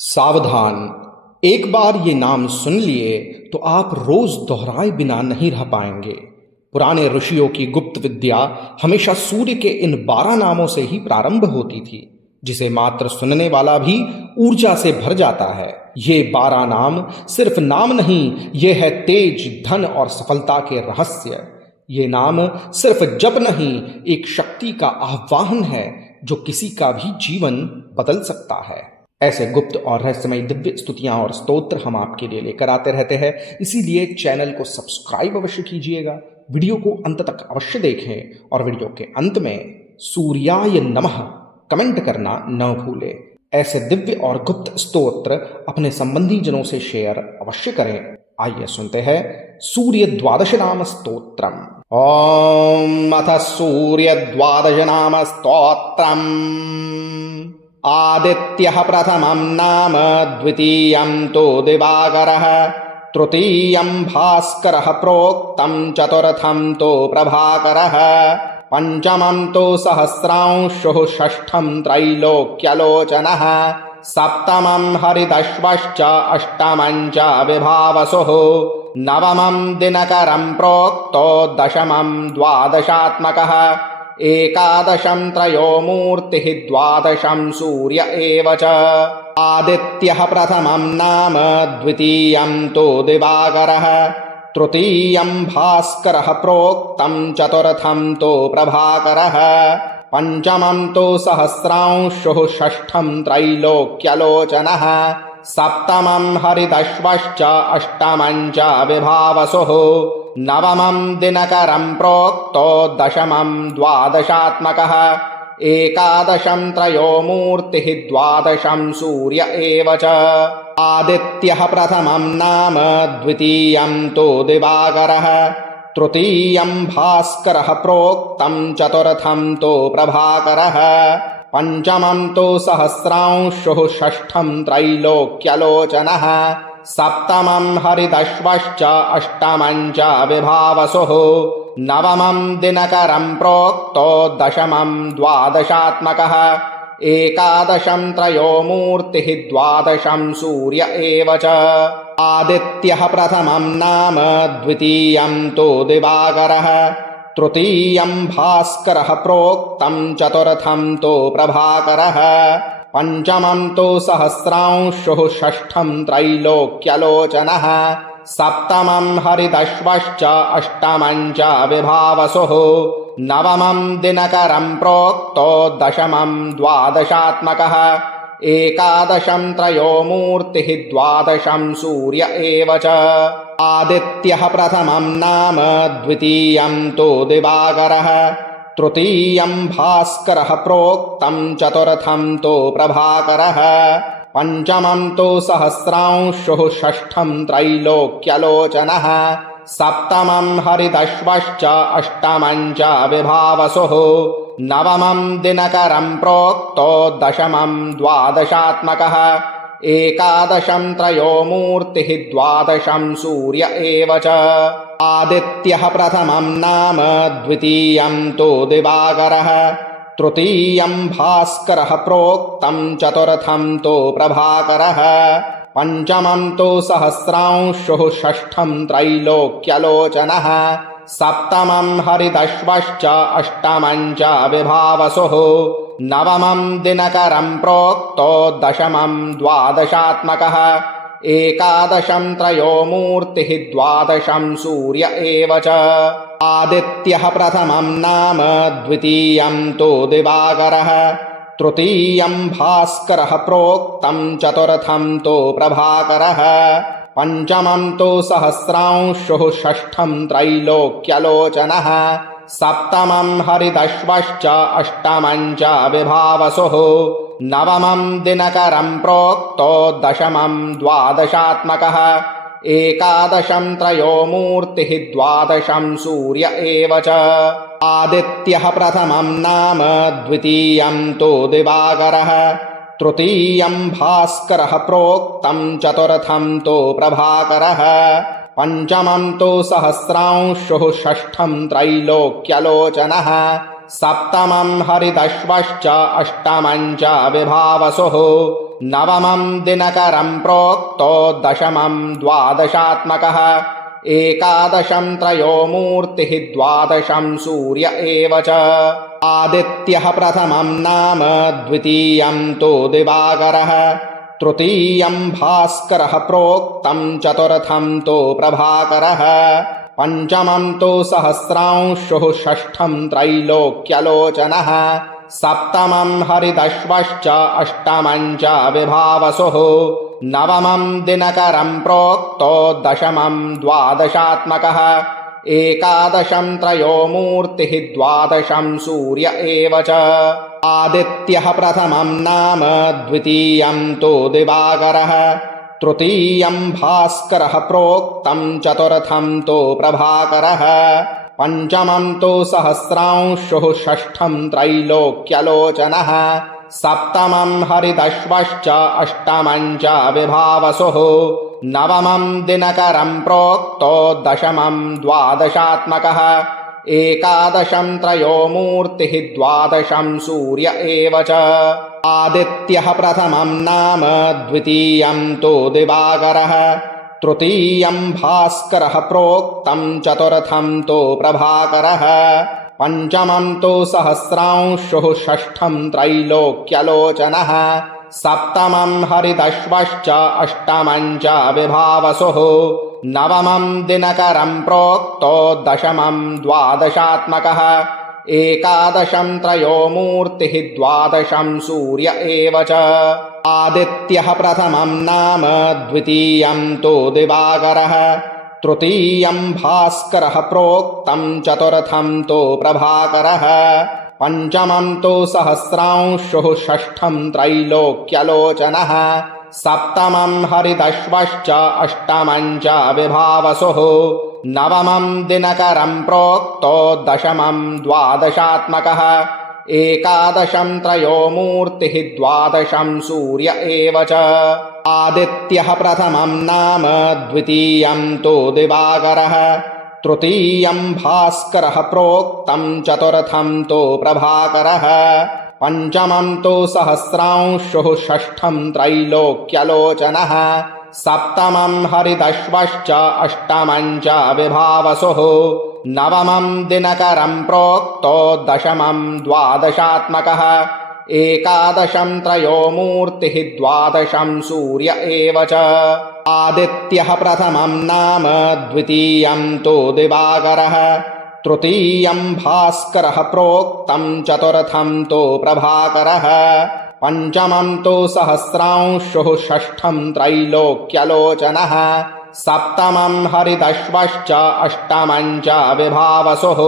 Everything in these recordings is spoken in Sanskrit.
सावधान, एक बार ये नाम सुन लिए तो आप रोज दोहराए बिना नहीं रह पाएंगे। पुराने ऋषियों की गुप्त विद्या हमेशा सूर्य के इन 12 नामों से ही प्रारंभ होती थी, जिसे मात्र सुनने वाला भी ऊर्जा से भर जाता है। ये 12 नाम सिर्फ नाम नहीं, ये है तेज, धन और सफलता के रहस्य। ये नाम सिर्फ जप नहीं, एक शक्ति का आह्वान है जो किसी का भी जीवन बदल सकता है। ऐसे गुप्त और रहस्यमय दिव्य स्तुतियां और स्तोत्र हम आपके लिए लेकर आते रहते हैं, इसीलिए चैनल को सब्सक्राइब अवश्य कीजिएगा, वीडियो को अंत तक अवश्य देखें और वीडियो के अंत में सूर्याय नमः कमेंट करना न भूलें। ऐसे दिव्य और गुप्त स्तोत्र अपने संबंधी जनों से शेयर अवश्य करें। आइए सुनते हैं सूर्य द्वादश नाम स्तोत्रम। ओम अथ सूर्य द्वादश नाम स्तोत्रम। आदित्यः प्रथमं नाम, द्वितीयं तु दिवाकरः, तृतीयं भास्करः प्रोक्तं, चतुर्थं तु प्रभाकरः, पंचमं तु सहस्रांशुः, षष्ठं त्रैलोक्यलोचनः, सप्तमं हरिदश्वश्च, अष्टमं च विभावसुः, नवमं दिनकरं प्रोक्तो, दशमं द्वादशात्मकः, एकादशं त्रयोमूर्तिः, द्वादशं सूर्य एव च। आदित्यः प्रथमं नाम, द्वितीयं तु दिवाकरः, तृतीयं भास्करः प्रोक्तं, चतुर्थं तु प्रभाकरः, पंचमं तु सहस्रांशुः, षष्ठं त्रैलोक्यलोचनः, सप्तमं हरिदश्वश्च, अष्टमं च विभावसुः, नवमं दिनकरं प्रोक्तो, दशमं द्वादशात्मकः, एकादशं त्रयोमूर्तिः, द्वादशं सूर्य एव च। आदित्यः प्रथमं नाम, द्वितीयं तु दिवाकरः, तृतीयं भास्करः प्रोक्तं, चतुर्थं तु प्रभाकरः, पंचमं तु सहस्रांशुः, षष्ठं त्रैलोक्यलोचनः, सप्तमं हरिदश्वश्च, अष्टमं च विभावसुः, नवमं दिनकरं प्रोक्तो, दशमं द्वादशात्मकः, एकादशं त्रयोमूर्तिः, द्वादशं सूर्य एव च। आदित्यः प्रथमं नाम, द्वितीयं तु दिवाकरः, तृतीयं भास्करः प्रोक्तं, चतुर्थं तु प्रभाकरः, पंचमं तु सहस्रांशुः, षष्ठं त्रैलोक्यलोचनः, सप्तमं हरिदश्वश्च, अष्टमं च विभावसुः, नवमं दिनकरं प्रोक्तो, दशमं द्वादशात्मकः, एकादशं त्रयोमूर्तिः, द्वादशं सूर्य एव च। आदित्यः प्रथमं नाम, द्वितीयं तु दिवाकरः, तृतीयं भास्करः प्रोक्तं, चतुर्थं तु प्रभाकरः, पंचमं तु सहस्रांशुः, षष्ठं त्रैलोक्यलोचनः, सप्तमं हरिदश्वश्च, अष्टमं च विभावसुः, नवमं दिनकरं प्रोक्तो, दशमं द्वादशात्मकः, एकादशं त्रयोमूर्तिः, द्वादशं सूर्य एव च। आदित्यः प्रथमं नाम, द्वितीयं तु दिवाकरः, तृतीयं भास्करः प्रोक्तं, चतुर्थं तु प्रभाकरः, पंचमं तु सहस्रांशुः, षष्ठं त्रैलोक्यलोचनः, सप्तमं हरिदश्वश्च, अष्टमं च विभावसुः, नवमं दिनकरं प्रोक्तो, दशमं द्वादशात्मकः, एकादशं त्रयोमूर्तिः, द्वादशं सूर्य एव च। आदित्यः प्रथमं नाम, द्वितीयं तु दिवाकरः, तृतीयं भास्करः प्रोक्तं, चतुर्थं तु प्रभाकरः, पंचमं तु सहस्रांशुः, षष्ठं त्रैलोक्यलोचनः, सप्तमं हरिदश्वश्च, अष्टमं च विभावसुः, नवमं दिनकरं प्रोक्तो, दशमं द्वादशात्मकः, एकादशं त्रयोमूर्तिः, द्वादशं सूर्य एव च। आदित्यः प्रथमं नाम, द्वितीयं तु दिवाकरः, तृतीयं भास्करः प्रोक्तं, चतुर्थं तु प्रभाकरः, पंचमं तु सहस्रांशुः, षष्ठं त्रैलोक्यलोचनः, सप्तमं हरिदश्वश्च अष्टमं च विभावसुः नवमं दिनकरं प्रोक्तो दशमं द्वादशात्मकः एकादशं त्रयोमूर्तिः द्वादशं सूर्य एव च आदित्यः प्रथमं नाम द्वितीयं तु दिवाकरः तृतीयं भास्करः प्रोक्तं चतुर्थं तु प्रभाकरः पंचमं तु सहस्रांशुः षष्ठं त्रैलोक्यलोचनः सप्तमं हरिदश्वश्च अष्टमं च विभावसुः नवमं दिनकरं प्रोक्तो दशमं द्वादशात्मकः एकादशं त्रयोमूर्तिः द्वादशं सूर्य एव च आदित्यः प्रथमं नाम द्वितीयं तु दिवाकरः तृतीयं भास्करः प्रोक्तं चतुर्थं तु प्रभाकरः पंचमं तु सहस्रांशुः षष्ठं त्रैलोक्यलोचनः सप्तमं हरिदश्वश्च अष्टमं च विभावसुः नवमं दिनकरं प्रोक्तो दशमं द्वादशात्मकः एकादशं त्रयोमूर्तिः द्वादशं सूर्य एव च आदित्यः प्रथमं नाम द्वितीयं तु दिवाकरः तृतीयं भास्करः प्रोक्तं चतुर्थं तु प्रभाकरः पंचमं तु सहस्रांशुः षष्ठं त्रैलोक्यलोचनः सप्तमं हरिदश्वश्च अष्टमं च विभावसुः नवमं दिनकरं प्रोक्तो दशमं द्वादशात्मकः एकादशं त्रयोमूर्तिः द्वादशं सूर्य एव च आदित्यः प्रथमं नाम द्वितीयं तु दिवाकरः तृतीयं भास्करः प्रोक्तं चतुर्थं तु प्रभाकरः पंचमं तु सहस्रांशुः षष्ठं त्रैलोक्यलोचनः सप्तमं हरिदश्वश्च अष्टमं च विभावसुः नवमं दिनकरं प्रोक्तो दशमं द्वादशात्मकः एकादशं त्रयोमूर्तिः द्वादशं सूर्य एव च आदित्यः प्रथमं नाम द्वितीयं तु दिवाकरः तृतीयं भास्करः प्रोक्तं चतुर्थं तु प्रभाकरः पंचमं तु सहस्रांशुः षष्ठं त्रैलोक्यलोचनः सप्तमं हरिदश्वश्च अष्टमं च विभावसुः नवमं दिनकरं प्रोक्तो दशमं द्वादशात्मकः एकादशं त्रयोमूर्तिः द्वादशं सूर्य एव च आदित्यः प्रथमं नाम द्वितीयं तु दिवाकरः तृतीयं भास्करः प्रोक्तं चतुर्थं तु प्रभाकरः पंचमं तु सहस्रांशुः षष्ठं त्रैलोक्यलोचनः सप्तमं हरिदश्वश्च अष्टमं च विभावसुः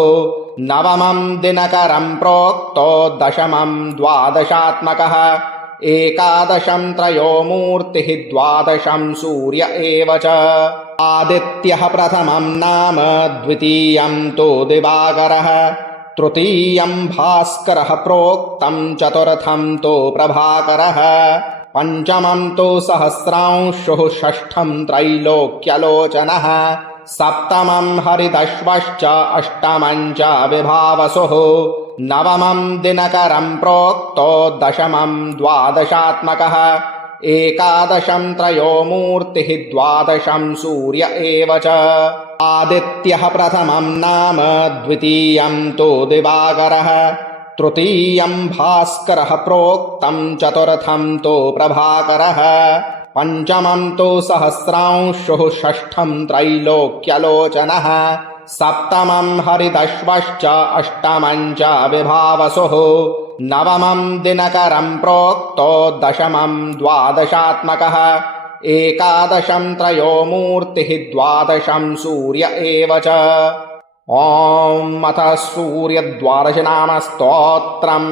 नवमं दिनकरं प्रोक्तो दशमं द्वादशात्मकः एकादशं त्रयोमूर्तिः द्वादशं सूर्य एव च आदित्यः प्रथमं नाम द्वितीयं तु दिवाकरः तृतीयं भास्करः प्रोक्तं चतुर्थं तु प्रभाकरः पंचमं तु सहस्रांशुः षष्ठं त्रैलोक्यलोचनः सप्तमं हरिदश्वश्च अष्टमं च विभावसुः नवमं दिनकरं प्रोक्तो दशमं द्वादशात्मकः एकादशं त्रयोमूर्तिः द्वादशं सूर्य एव च आदित्यः प्रथमं नाम द्वितीयं तु दिवाकरः तृतीयं भास्करः प्रोक्तं चतुर्थं तु प्रभाकरः पंचमं तु सहस्रांशुः षष्ठं त्रैलोक्यलोचनः सप्तमं हरिदश्वश्च अष्टमं च विभावसुः नवमं दिनकरं प्रोक्तो दशमं द्वादशात्मकः एकादशं त्रयोमूर्तिः द्वादशं सूर्य एव च ॐ अथ सूर्यद्वादशनाम स्तोत्रम्।